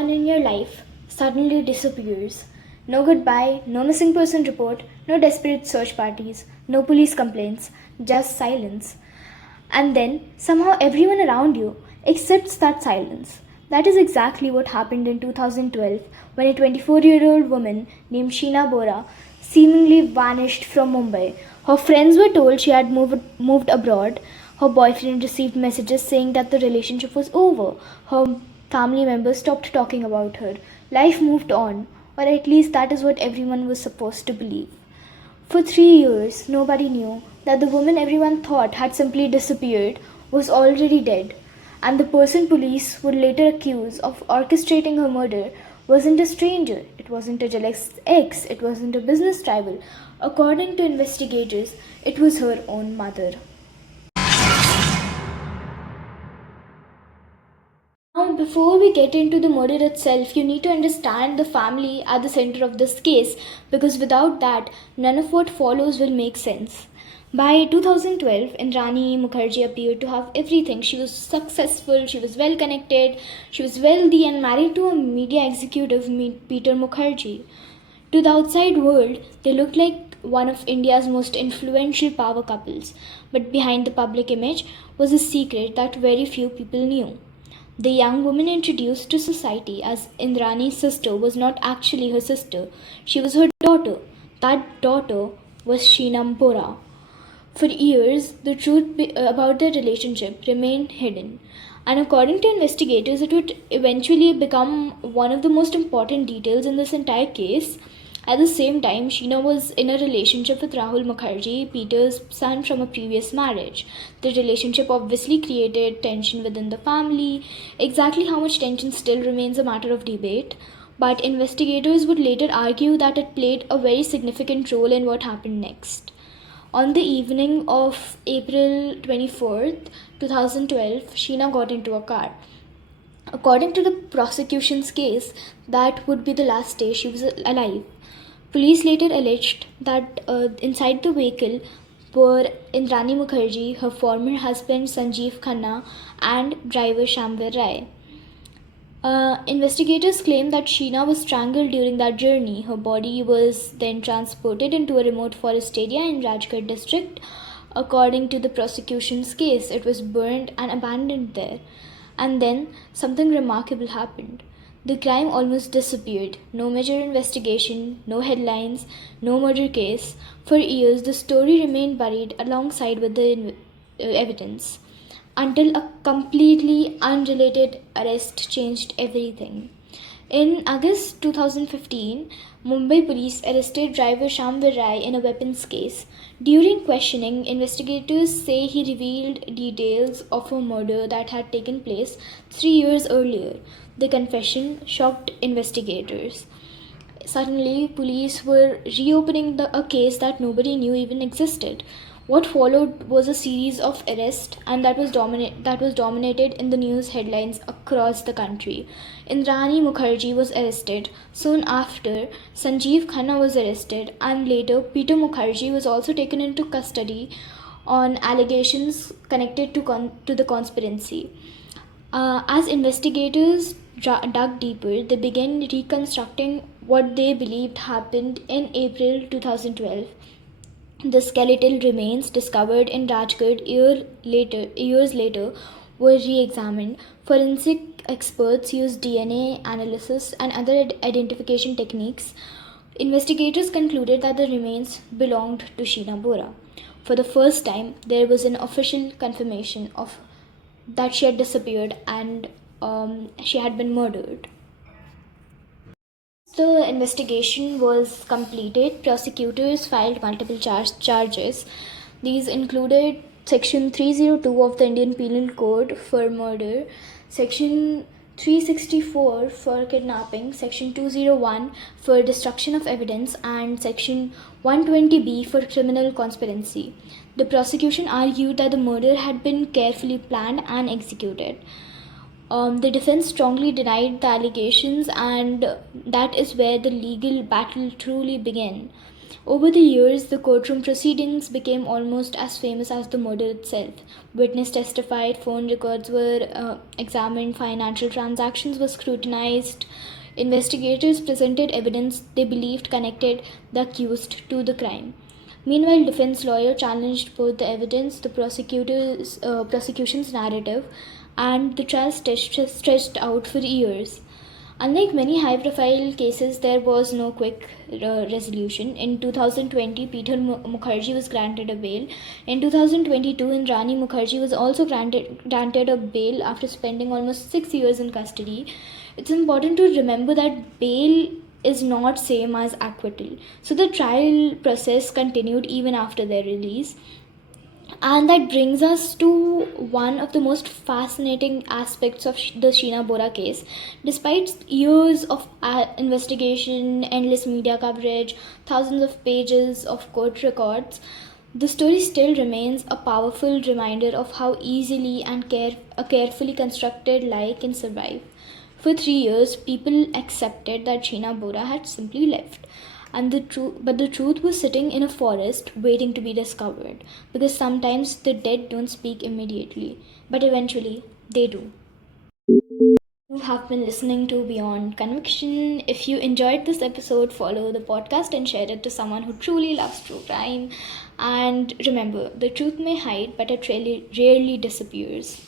someone in your life suddenly disappears. No goodbye, no missing person report, no desperate search parties, no police complaints, just silence. And then somehow everyone around you accepts that silence. That is exactly what happened in 2012 when a 24-year-old woman named Sheena Bora seemingly vanished from Mumbai. Her friends were told she had moved abroad. Her boyfriend received messages saying that the relationship was over. Her family members stopped talking about her. Life moved on, or at least that is what everyone was supposed to believe. For 3 years, nobody knew that the woman everyone thought had simply disappeared was already dead, and the person police would later accuse of orchestrating her murder wasn't a stranger, it wasn't a jealous ex, it wasn't a business rival. According to investigators, it was her own mother. Now, before we get into the murder itself, you need to understand the family at the center of this case because without that, none of what follows will make sense. By 2012, Indrani Mukherjee appeared to have everything. She was successful, she was well connected, she was wealthy, and married to a media executive, Peter Mukherjee. To the outside world, they looked like one of India's most influential power couples. But behind the public image was a secret that very few people knew. The young woman introduced to society as Indrani's sister was not actually her sister. She was her daughter. That daughter was Sheena Bora. For years, the truth about their relationship remained hidden. And according to investigators, it would eventually become one of the most important details in this entire case. At the same time, Sheena was in a relationship with Rahul Mukherjee, Peter's son from a previous marriage. The relationship obviously created tension within the family. Exactly how much tension still remains a matter of debate, but investigators would later argue that it played a very significant role in what happened next. On the evening of April 24th, 2012, Sheena got into a car. According to the prosecution's case, that would be the last day she was alive. Police later alleged that inside the vehicle were Indrani Mukherjee, her former husband Sanjeev Khanna, and driver Shamvir Rai. Investigators claim that Sheena was strangled during that journey. Her body was then transported into a remote forest area in Rajgarh district. According to the prosecution's case, it was burned and abandoned there. And then something remarkable happened. The crime almost disappeared. No major investigation, no headlines, no murder case. For years, the story remained buried alongside with the evidence until a completely unrelated arrest changed everything. In August 2015, Mumbai police arrested driver Shamvir Rai in a weapons case. During questioning, investigators say he revealed details of a murder that had taken place 3 years earlier. The confession shocked investigators. Suddenly, police were reopening a case that nobody knew even existed. What followed was a series of arrests, and that was dominated in the news headlines across the country. Indrani Mukherjee was arrested. Soon after, Sanjeev Khanna was arrested, and later Peter Mukherjee was also taken into custody on allegations connected to the conspiracy. As investigators dug deeper, they began reconstructing what they believed happened in April 2012. The skeletal remains discovered in Rajgarh years later were re-examined. Forensic experts used DNA analysis and other identification techniques. Investigators concluded that the remains belonged to Sheena Bora. For the first time, there was an official confirmation of that she had disappeared and she had been murdered. The investigation was completed. Prosecutors filed multiple charges. These included Section 302 of the Indian Penal Code for murder, Section 364 for kidnapping, Section 201 for destruction of evidence, and Section 120B for criminal conspiracy. The prosecution argued that the murder had been carefully planned and executed. The defense strongly denied the allegations, and that is where the legal battle truly began. Over the years, the courtroom proceedings became almost as famous as the murder itself. Witnesses testified, phone records were examined, financial transactions were scrutinized. Investigators presented evidence they believed connected the accused to the crime. Meanwhile, defense lawyer challenged both the evidence, the prosecution's narrative, and the trial stretched out for years. Unlike many high profile cases, there was no quick resolution. In 2020, Peter Mukherjee was granted a bail. In 2022, Indrani Mukherjee was also granted a bail after spending almost 6 years in custody. It's important to remember that bail is not same as acquittal. So the trial process continued even after their release. And that brings us to one of the most fascinating aspects of the Sheena Bora case. Despite years of investigation, endless media coverage, thousands of pages of court records, the story still remains a powerful reminder of how easily and a carefully constructed lie can survive. For 3 years, people accepted that Sheena Bora had simply left, and the truth was sitting in a forest waiting to be discovered. Because sometimes the dead don't speak immediately, but eventually they do. You have been listening to Beyond Conviction. If you enjoyed this episode, follow the podcast and share it to someone who truly loves true crime. And remember, the truth may hide, but it really rarely disappears.